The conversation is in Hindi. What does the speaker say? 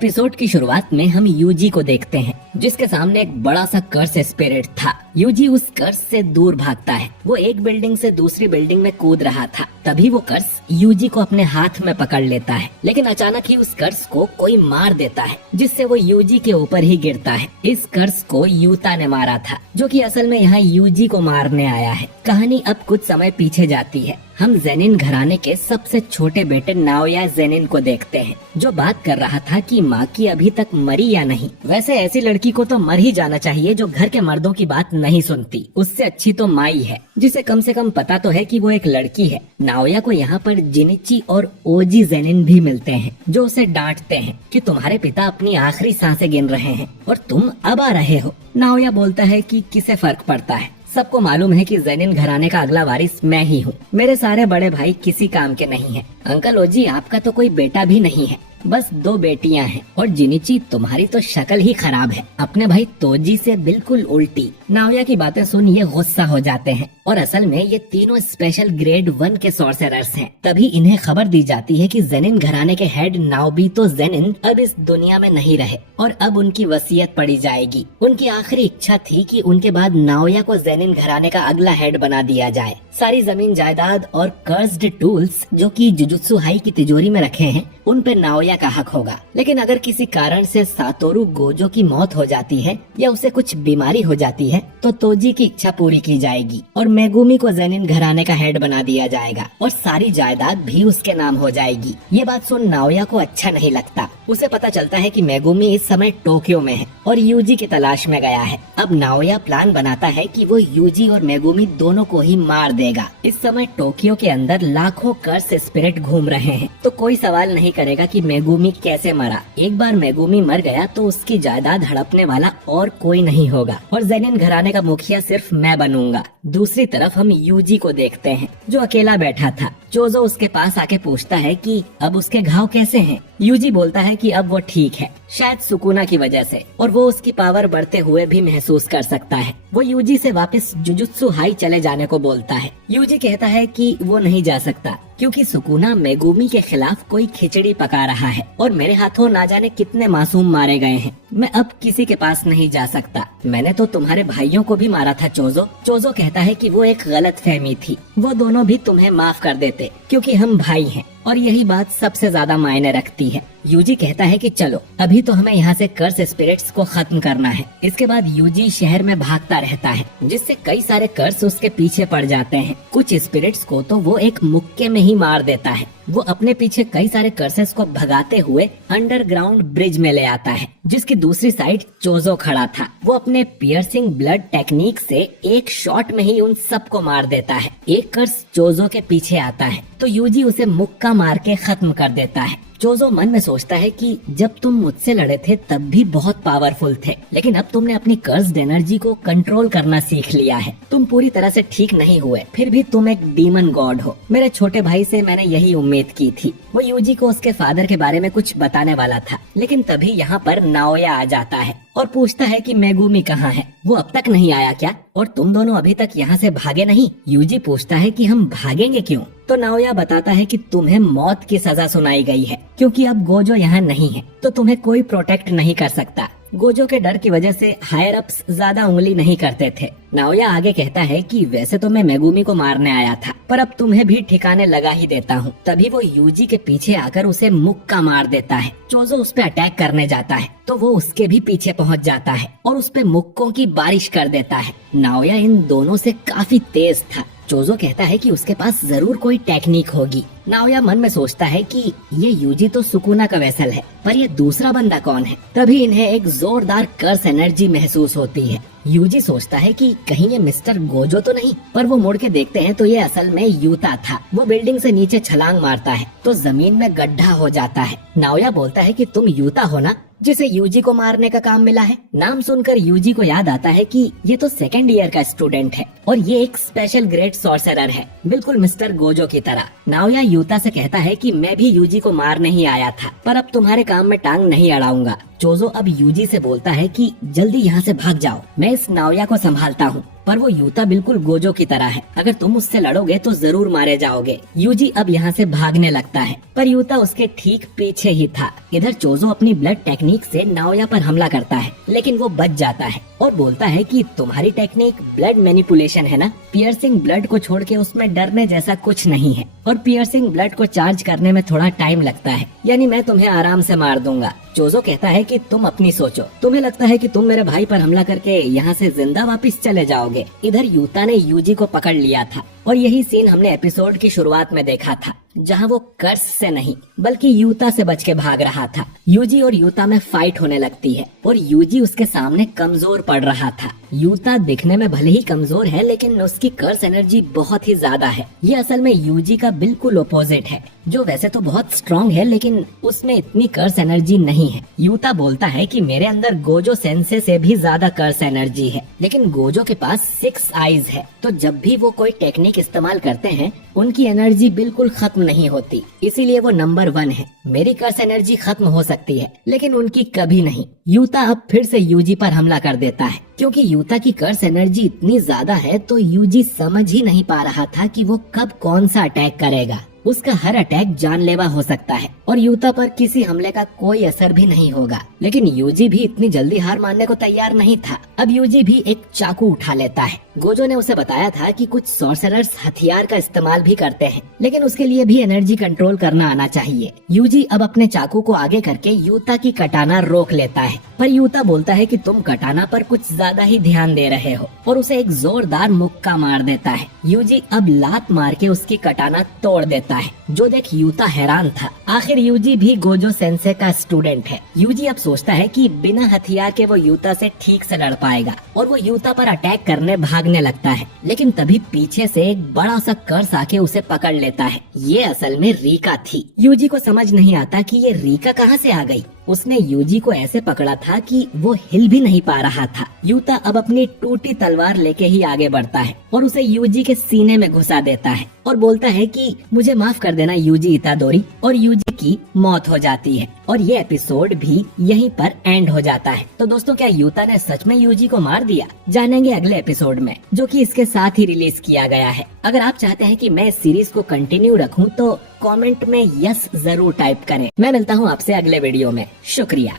एपिसोड की शुरुआत में हम यूजी को देखते हैं, जिसके सामने एक बड़ा सा कर्स स्पिरिट था। यूजी उस कर्स से दूर भागता है। वो एक बिल्डिंग से दूसरी बिल्डिंग में कूद रहा था, तभी वो कर्स यूजी को अपने हाथ में पकड़ लेता है। लेकिन अचानक ही उस कर्स को कोई मार देता है, जिससे वो यूजी के ऊपर ही गिरता है। इस कर्स को यूता ने मारा था, जो कि असल में यहाँ यूजी को मारने आया है। कहानी अब कुछ समय पीछे जाती है। हम जेनिन घराने के सबसे छोटे बेटे नाओया जेनिन को देखते हैं, जो बात कर रहा था कि माँ की अभी तक मरी या नहीं। वैसे ऐसी लड़की को तो मर ही जाना चाहिए जो घर के मर्दों की बात नहीं सुनती। उससे अच्छी तो माई है, जिसे कम से कम पता तो है कि वो एक लड़की है। नाओया को यहाँ पर जिनिची और ओजी जेनिन भी मिलते हैं, जो उसे डांटते हैं कि तुम्हारे पिता अपनी आखिरी सांसें गिन रहे हैं और तुम अब आ रहे हो। नाओया बोलता है कि किसे फर्क पड़ता है, सबको मालूम है कि जेनिन घराने का अगला वारिस मैं ही हूँ। मेरे सारे बड़े भाई किसी काम के नहीं हैं। अंकल ओजी, आपका तो कोई बेटा भी नहीं है, बस 2 बेटियां हैं। और जिनिची, तुम्हारी तो शक्ल ही खराब है, अपने भाई तोजी से बिल्कुल उल्टी। नाओया की बातें सुन ये गुस्सा हो जाते हैं, और असल में ये तीनों स्पेशल ग्रेड 1 के सॉर्सरर्स हैं। तभी इन्हें खबर दी जाती है कि जेनिन घराने के हेड नाओबितो जेनिन अब इस दुनिया में नहीं रहे और अब उनकी वसीयत पड़ी जाएगी। उनकी आखिरी इच्छा थी कि उनके बाद नाओया को जेनिन घराने का अगला हेड बना दिया जाए। सारी जमीन जायदाद और कर्स्ड टूल्स जो कि जुजुत्सु हाई की तिजोरी में रखे हैं, उन पे नाओया का हक होगा। लेकिन अगर किसी कारण से सातोरु गोजो की मौत हो जाती है या उसे कुछ बीमारी हो जाती है, तो तोजी की इच्छा पूरी की जाएगी और मेगुमी को जेनिन घराने का हेड बना दिया जाएगा और सारी जायदाद भी उसके नाम हो जाएगी। ये बात सुन नाओया को अच्छा नहीं लगता। उसे पता चलता है कि मेगुमी इस समय टोक्यो में है और यूजी की तलाश में गया है। अब नाओया प्लान बनाता है कि वो यूजी और मेगुमी दोनों को ही मार देगा। इस समय टोक्यो के अंदर लाखों कर्स स्पिरिट घूम रहे हैं, तो कोई सवाल नहीं करेगा कि मेगुमी कैसे मरा। एक बार मेगुमी मर गया तो उसकी जायदाद हड़पने वाला और कोई नहीं होगा और जेनिन घराने का मुखिया सिर्फ मैं बनूंगा। दूसरी तरफ हम यूजी को देखते हैं, जो अकेला बैठा था। चोजो उसके पास आके पूछता है कि अब उसके घाव कैसे हैं। यूजी बोलता है कि अब वो ठीक है, शायद सुकुना की वजह से, और वो उसकी पावर बढ़ते हुए भी महसूस कर सकता है। वो यूजी से वापस जुजुत्सु हाई चले जाने को बोलता है। यूजी कहता है कि वो नहीं जा सकता क्योंकि सुकुना मेगुमी के खिलाफ कोई खिचड़ी पका रहा है और मेरे हाथों ना जाने कितने मासूम मारे गए हैं। मैं अब किसी के पास नहीं जा सकता। मैंने तो तुम्हारे भाइयों को भी मारा था चोजो। चोजो कहता है कि वो एक गलतफहमी थी, वो दोनों भी तुम्हें माफ कर देते क्योंकि हम भाई हैं और यही बात सबसे ज्यादा मायने रखती है। यूजी कहता है कि चलो अभी तो हमें यहाँ से कर्स स्पिरिट्स को खत्म करना है। इसके बाद यूजी शहर में भागता रहता है, जिससे कई सारे कर्स उसके पीछे पड़ जाते हैं। कुछ स्पिरिट्स को तो वो एक मुक्के में ही मार देता है। वो अपने पीछे कई सारे कर्सेस को भगाते हुए अंडरग्राउंड ब्रिज में ले आता है, जिसकी दूसरी साइड चोजो खड़ा था। वो अपने पियर्सिंग ब्लड टेक्निक से एक शॉट में ही उन सबको मार देता है। एक कर्स चोजो के पीछे आता है तो यूजी उसे मुक्का मार के खत्म कर देता है। चोजो मन में सोचता है कि जब तुम मुझसे लड़े थे तब भी बहुत पावरफुल थे, लेकिन अब तुमने अपनी कर्स्ड एनर्जी को कंट्रोल करना सीख लिया है। तुम पूरी तरह से ठीक नहीं हुए, फिर भी तुम एक डीमन गॉड हो। मेरे छोटे भाई से मैंने यही उम्मीद की थी। वो यूजी को उसके फादर के बारे में कुछ बताने वाला था, लेकिन तभी यहाँ पर नाओया आ जाता है और पूछता है कि मेगुमी कहाँ है, वो अब तक नहीं आया क्या? और तुम दोनों अभी तक यहाँ से भागे नहीं? यूजी पूछता है कि हम भागेंगे क्यों? तो नाओया बताता है कि तुम्हें मौत की सजा सुनाई गई है क्योंकि अब गोजो यहाँ नहीं है, तो तुम्हें कोई प्रोटेक्ट नहीं कर सकता। गोजो के डर की वजह से हायर अप्स ज्यादा उंगली नहीं करते थे। नाओया आगे कहता है कि वैसे तो मैं मेगुमी को मारने आया था, पर अब तुम्हें भी ठिकाने लगा ही देता हूँ। तभी वो यूजी के पीछे आकर उसे मुक्का मार देता है। चोजो उस पे अटैक करने जाता है तो वो उसके भी पीछे पहुँच जाता है और उस पे मुक्कों की बारिश कर देता है। नाओया इन दोनों से काफी तेज था। चोजो कहता है कि उसके पास जरूर कोई टेक्निक होगी। नाओया मन में सोचता है कि ये यूजी तो सुकुना का वेसल है, पर ये दूसरा बंदा कौन है? तभी इन्हें एक जोरदार कर्स एनर्जी महसूस होती है। यूजी सोचता है कि कहीं ये मिस्टर गोजो तो नहीं, पर वो मुड़ के देखते हैं तो ये असल में यूता था। वो बिल्डिंग से नीचे छलांग मारता है तो जमीन में गड्ढा हो जाता है। नाओया बोलता है कि तुम यूता हो ना, जिसे यूजी को मारने का काम मिला है। नाम सुनकर यूजी को याद आता है कि ये तो 2nd ईयर का स्टूडेंट है और ये एक स्पेशल ग्रेड सॉर्सरर है, बिल्कुल मिस्टर गोजो की तरह। नाओया यूता से कहता है कि मैं भी यूजी को मारने ही आया था, पर अब तुम्हारे काम में टांग नहीं अड़ाऊंगा। चोजो अब यूजी से बोलता है कि जल्दी यहाँ से भाग जाओ, मैं इस नाओया को संभालता हूँ। पर वो यूता बिल्कुल गोजो की तरह है, अगर तुम उससे लड़ोगे तो जरूर मारे जाओगे। यूजी अब यहाँ से भागने लगता है, पर यूता उसके ठीक पीछे ही था। इधर चोजो अपनी ब्लड टेक्निक से नाओया पर हमला करता है, लेकिन वो बच जाता है और बोलता है कि तुम्हारी टेक्निक ब्लड मैनिपुलेशन है ना। पियर्सिंग ब्लड को छोड़ के उसमें डरने जैसा कुछ नहीं है, और पियर्सिंग ब्लड को चार्ज करने में थोड़ा टाइम लगता है, यानी मैं तुम्हें आराम से मार दूंगा। चोजो कहता है कि तुम अपनी सोचो, तुम्हें लगता है कि तुम मेरे भाई पर हमला करके यहाँ से जिंदा वापस चले जाओगे। इधर यूता ने यूजी को पकड़ लिया था, और यही सीन हमने एपिसोड की शुरुआत में देखा था, जहाँ वो कर्स से नहीं बल्कि यूता से बच के भाग रहा था। यूजी और यूता में फाइट होने लगती है, और यूजी उसके सामने कमजोर पड़ रहा था। यूता दिखने में भले ही कमजोर है, लेकिन उसकी कर्स एनर्जी बहुत ही ज्यादा है। ये असल में यूजी का बिल्कुल अपोजिट है, जो वैसे तो बहुत स्ट्रॉन्ग है, लेकिन उसमें इतनी कर्स एनर्जी नहीं है। यूता बोलता है कि मेरे अंदर गोजो सेंसे से भी ज्यादा कर्स एनर्जी है, लेकिन गोजो के पास 6 आईज है, तो जब भी वो कोई टेक्निक इस्तेमाल करते हैं उनकी एनर्जी बिल्कुल खत्म नहीं होती, इसीलिए वो नंबर 1 है। मेरी कर्स एनर्जी खत्म हो सकती है, लेकिन उनकी कभी नहीं। यूता अब फिर से यूजी पर हमला कर देता है, क्योंकि यूता की कर्स एनर्जी इतनी ज्यादा है तो यूजी समझ ही नहीं पा रहा था कि वो कब कौन सा अटैक करेगा। उसका हर अटैक जानलेवा हो सकता है और यूता पर किसी हमले का कोई असर भी नहीं होगा। लेकिन यूजी भी इतनी जल्दी हार मानने को तैयार नहीं था। अब यूजी भी एक चाकू उठा लेता है। गोजो ने उसे बताया था कि कुछ सॉर्सरर्स हथियार का इस्तेमाल भी करते हैं, लेकिन उसके लिए भी एनर्जी कंट्रोल करना आना चाहिए। यूजी अब अपने चाकू को आगे करके यूता की कटाना रोक लेता है, पर यूता बोलता है कि तुम कटाना पर कुछ ज्यादा ही ध्यान दे रहे हो, और उसे एक जोरदार मुक्का मार देता है। यूजी अब लात मार के उसकी कटाना तोड़ देता है, जो देख यूता हैरान था। आखिर यूजी भी गोजो सेंसे का स्टूडेंट है। यूजी अब सोचता है कि बिना हथियार के वो यूता से ठीक से लड़ पाएगा, और वो यूता पर अटैक करने भागने लगता है, लेकिन तभी पीछे से एक बड़ा सा कर्स आके उसे पकड़ लेता है। ये असल में रीका थी। यूजी को समझ नहीं आता कि ये रीका कहाँ से आ गई। उसने यूजी को ऐसे पकड़ा था कि वो हिल भी नहीं पा रहा था। यूता अब अपनी टूटी तलवार लेके ही आगे बढ़ता है और उसे यूजी के सीने में घुसा देता है और बोलता है कि मुझे माफ कर देना यूजी इतादोरी, और यूजी की मौत हो जाती है। और ये एपिसोड भी यहीं पर एंड हो जाता है। तो दोस्तों, क्या यूता ने सच में यूजी को मार दिया? जानेंगे अगले एपिसोड में, जो कि इसके साथ ही रिलीज किया गया है। अगर आप चाहते हैं कि मैं इस सीरीज को कंटिन्यू रखूं तो कमेंट में यस जरूर टाइप करें। मैं मिलता हूं आपसे अगले वीडियो में। शुक्रिया।